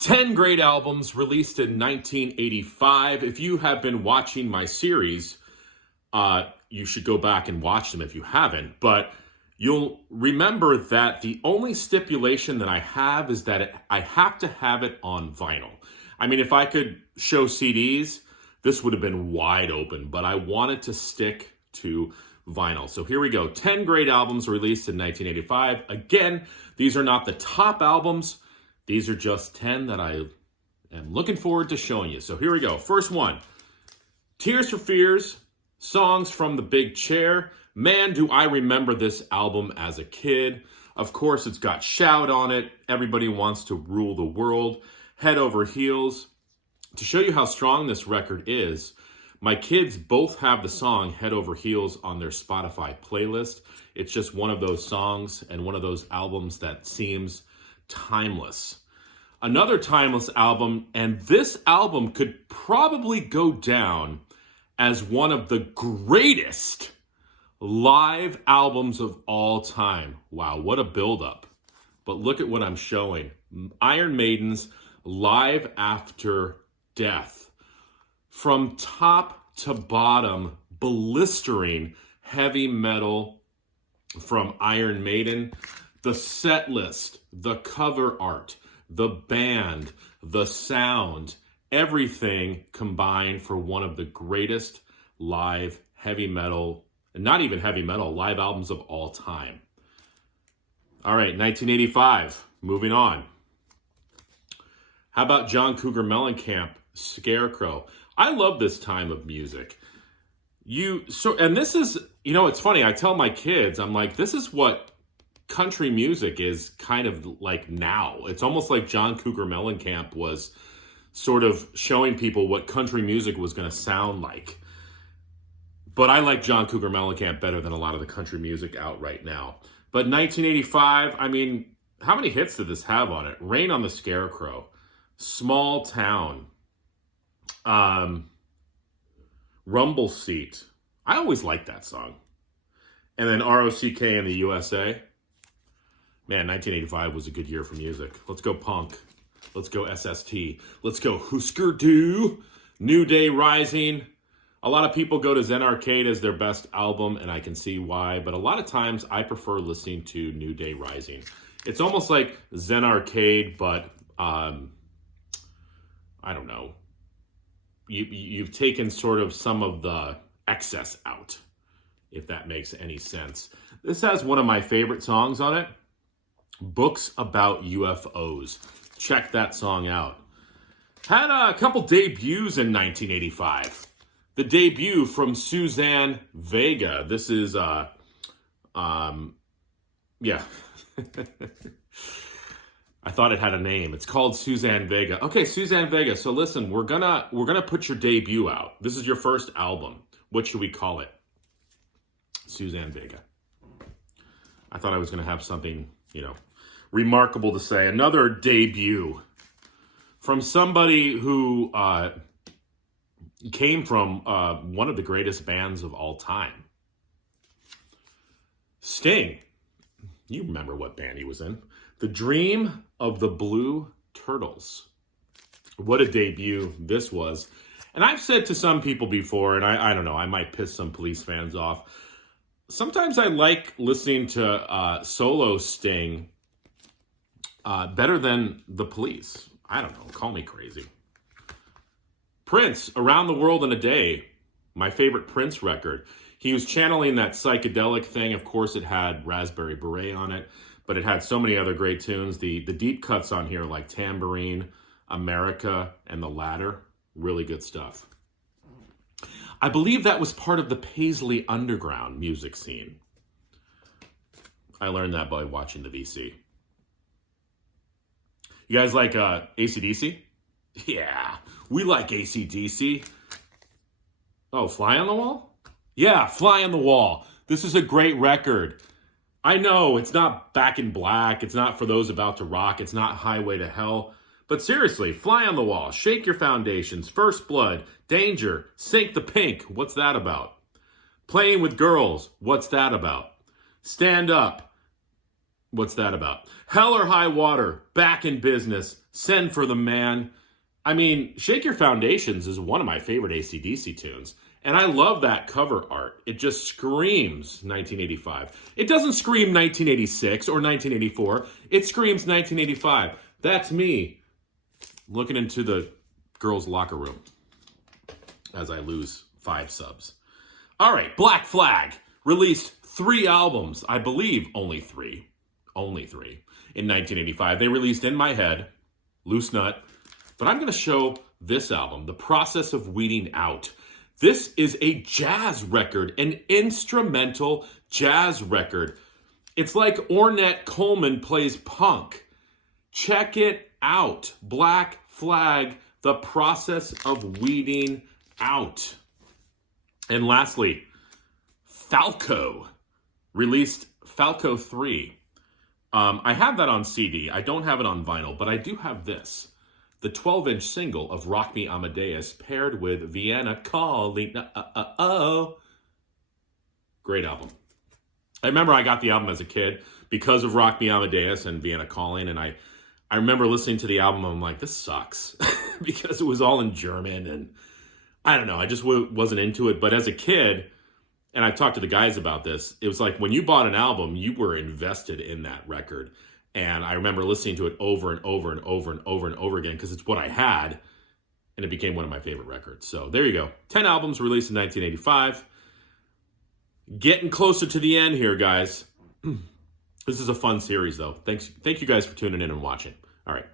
10 great albums released in 1985. If you have been watching my series, you should go back and watch them if you haven't. But you'll remember that the only stipulation that I have is that I have to have it on vinyl. I mean, if I could show CDs, this would have been wide open, but I wanted to stick to vinyl. So here we go. 10 great albums released in 1985. Again, these are not the top albums. These are just 10 that I am looking forward to showing you. So here we go. First one, Tears for Fears, Songs from the Big Chair. Man, do I remember this album as a kid. Of course, it's got Shout on it. Everybody Wants to Rule the World. Head Over Heels. To show you how strong this record is, my kids both have the song Head Over Heels on their Spotify playlist. It's just one of those songs and one of those albums that seems timeless. Another timeless album, and this album could probably go down as one of the greatest live albums of all time. Wow, what a buildup. But look at what I'm showing. Iron Maiden's Live After Death. From top to bottom, blistering heavy metal from Iron Maiden. The set list, the cover art, the band, the sound, everything combined for one of the greatest live heavy metal, and not even heavy metal, live albums of all time. All right, 1985, moving on. How about John Cougar Mellencamp, Scarecrow? I love this time of music. And this is, it's funny, I tell my kids, I'm like, this is what country music is kind of like now. It's almost like John Cougar Mellencamp was sort of showing people what country music was going to sound like. But I like John Cougar Mellencamp better than a lot of the country music out right now. But 1985, I mean, how many hits did this have on it? Rain on the Scarecrow, Small Town, Rumble Seat. I always liked that song. And then ROCK in the USA. Man, 1985 was a good year for music. Let's go punk. Let's go SST. Let's go Husker Du. New Day Rising. A lot of people go to Zen Arcade as their best album, and I can see why. But a lot of times, I prefer listening to New Day Rising. It's almost like Zen Arcade, but I don't know. You've taken sort of some of the excess out, if that makes any sense. This has one of my favorite songs on it. Books About UFOs. Check that song out. Had a couple debuts in 1985. The debut from Suzanne Vega. This is, yeah. I thought it had a name. It's called Suzanne Vega. Okay, Suzanne Vega. So listen, we're gonna put your debut out. This is your first album. What should we call it? Suzanne Vega. I thought I was gonna have something, remarkable to say. Another debut from somebody who came from one of the greatest bands of all time. Sting. You remember what band he was in. The Dream of the Blue Turtles. What a debut this was. And I've said to some people before, and I don't know, I might piss some Police fans off. Sometimes I like listening to solo Sting better than the Police. I don't know, call me crazy. Prince, Around the World in a Day, my favorite Prince record. He was channeling that psychedelic thing. Of course, it had Raspberry Beret on it, but it had so many other great tunes. The deep cuts on here, like Tambourine, America, and The Ladder, really good stuff. I believe that was part of the Paisley Underground music scene. I learned that by watching the VC. You guys like AC/DC? Yeah, we like AC/DC. Oh, Fly on the Wall? Yeah, Fly on the Wall. This is a great record. I know it's not Back in Black. It's not For Those About to Rock. It's not Highway to Hell. But seriously, Fly on the Wall, Shake Your Foundations, First Blood, Danger, Sink the Pink. What's that about? Playing with Girls. What's that about? Stand Up. What's that about? Hell or High Water, back in business, send for the man. I mean, Shake Your Foundations is one of my favorite AC/DC tunes. And I love that cover art. It just screams 1985. It doesn't scream 1986 or 1984. It screams 1985. That's me looking into the girls' locker room as I lose 5 subs. All right, Black Flag released 3 albums. I believe only 3. Only 3 in 1985. They released In My Head, Loose Nut. But I'm going to show this album, The Process of Weeding Out. This is a jazz record, an instrumental jazz record. It's like Ornette Coleman plays punk. Check it out. Black Flag, The Process of Weeding Out. And lastly, Falco released Falco 3. I have that on CD. I don't have it on vinyl, but I do have this. The 12-inch single of Rock Me Amadeus paired with Vienna Calling. Great album. I remember I got the album as a kid because of Rock Me Amadeus and Vienna Calling, and I remember listening to the album, I'm like, this sucks, because it was all in German, and I don't know, I just wasn't into it. But as a kid, and I've talked to the guys about this, it was like when you bought an album, you were invested in that record. And I remember listening to it over and over and over and over and over again because it's what I had, and it became one of my favorite records. So there you go. 10 albums released in 1985. Getting closer to the end here, guys. This is a fun series, though. Thank you guys for tuning in and watching. All right.